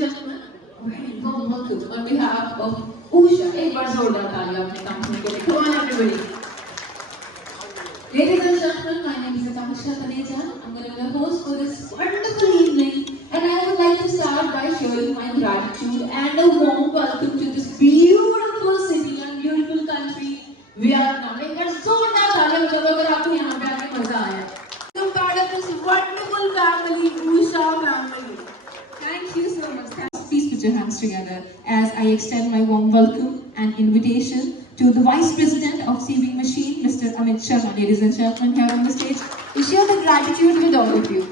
and gentlemen, a very warm welcome on behalf of Usha. एक बार जोरदार तालियां अपने कंपनी को. Come on, everybody. Ladies and gentlemen, my name is Akanksha Taneja. I'm going to be the host for this wonderful evening, and I would like to start by showing my gratitude and a warm welcome to this beautiful city and beautiful country we are now. एक बार जोरदार तालियां बजाओ अगर आपको यहाँ पे आके मजा आया. I'm part of this wonderful family, Usha family. Thank you so much. Please put your hands together as I extend my warm welcome and invitation to the Vice President of Sewing Machine, Mr. Amit Sharma. Ladies and gentlemen, here on the stage, we share the gratitude with all of you.